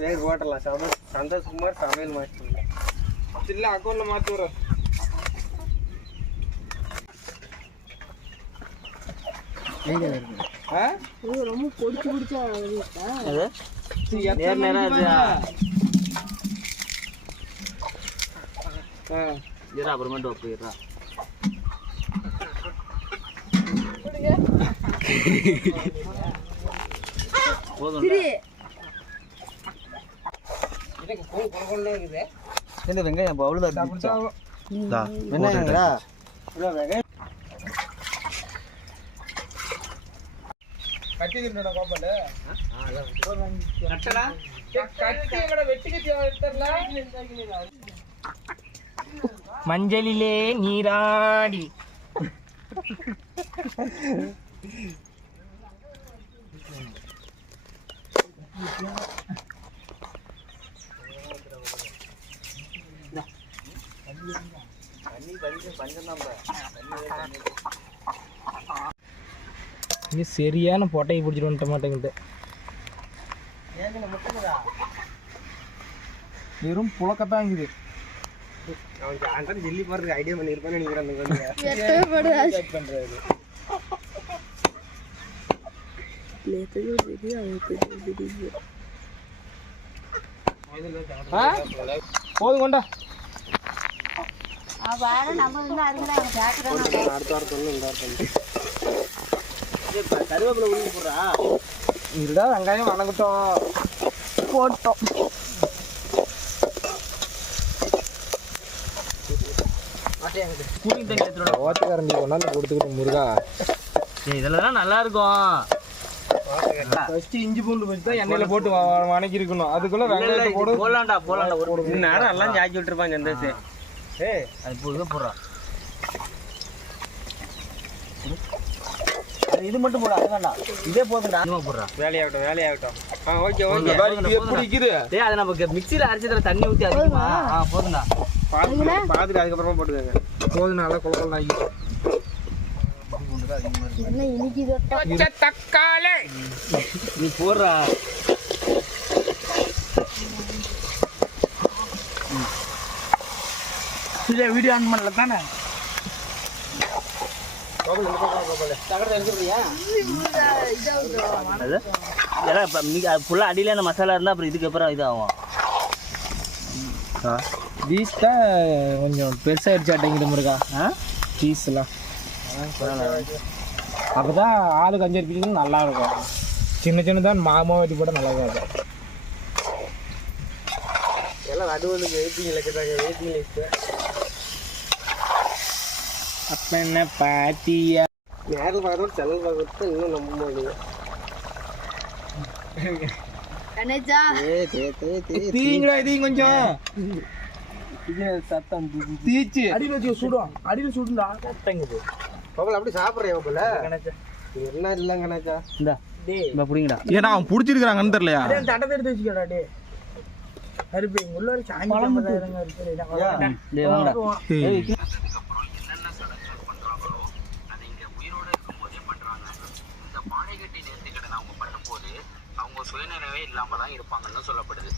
பேர் போட்டலாம். சந்தோஷ்குமார் சமையல் மாஸ்டர். இல்ல அக்கௌண்ட்ல மாத்தி வர. ரொம்ப பொடிச்சு பிடிச்சா அப்புறமேட்டு போயிடுறா. வெங்காயம் அவ்வளவுதான் கட்டிக்கிட்டா கோப்பால மஞ்சளிலே நீராடி இங்கே சரியான பொட்டையை பிடிச்சிட்டு வந்துட்ட மாட்டேங்குது. வெறும் புழக்கத்தான் இருக்குது. ஜெல்லி போறதுக்கு ஐடியா பண்ணிருப்பேன்னு நினைக்கிறேன். போதும் கொண்டா. கருவேப்பிலை உருவி போடுறா. இருடா வெங்காயம் வணக்கட்டும் போட்டோம். குடி தண்ணி எடுத்துட. ஓட்டக்காரண்டி கொண்டாந்து கொடுத்துக்கிட்டு முருகா. இதெல்லாம் நல்லா இருக்கும். ஃபர்ஸ்ட் இஞ்சி பூண்டு வச்சு எண்ணெயில போட்டு வணக்கி இருக்கணும். அதுக்குள்ள வெங்காயத்தை போடு. போலாண்டா ஒரு நேரம் எல்லாம் ஜாக்கி விட்டுருப்பாங்க. சந்தோஷ் அது போடுறா. இது மட்டும் போட, அது வேண்டாம். இதே போதும்டா. போடுறா. வேலையாகட்டும். ஓகே டேய் அதை நம்ம மிக்ஸில அரைச்சதுல தண்ணி ஊத்தி அதிகமா போதும்டா. பாத்துட்டு அதுக்கப்புறமா போட்டுக்கங்க. போதும் நல்லா குழப்பம் ஆகி. தக்காளி நீ போடுறா. வீடியோ ஆன் பண்ணல தானே. ஃபுல்லாக அடியில் அந்த மசாலா இருந்தால் அப்புறம் இதுக்கப்புறம் இதாகும். பீஸ் தான் கொஞ்சம் பெருசாகிடுச்சு அட்டைங்கிற முருகா. பீஸ்லாம் அப்போ தான் ஆளுக்கு 5 பீஸ் நல்லா இருக்கும். சின்ன சின்னதான் மாமா வெட்டி போட்டால் நல்லா இருக்கும். எல்லாம் அது ஒன்று வெயிட்டிங் லிஸ்ட்டு. அப்போ என்ன பாத்தியா நேரில் பார்க்கறோம் செலவு பார்க்கறது இன்னும் நம்ப முடியும். தீங்கடா இதையும் கொஞ்சம் சத்தம் தீச்சு அடியில் வச்சு சுடும். அடியில் சுடுண்டா சத்தங்குது. பகல் அப்படி சாப்பிட்றேன் போல என்ன இல்லைங்க கணக்கா. இந்த பிடிங்கடா. ஏன்னா அவன் பிடிச்சிருக்கிறாங்கன்னு தெரியலையா. தட்டத்தை எடுத்து வச்சுக்கடா. டே அருப்பி உள்ள சாயங்காலம் அவங்க சுயநினைவே இல்லாம தான் இருப்பாங்கன்னு சொல்லப்படுது.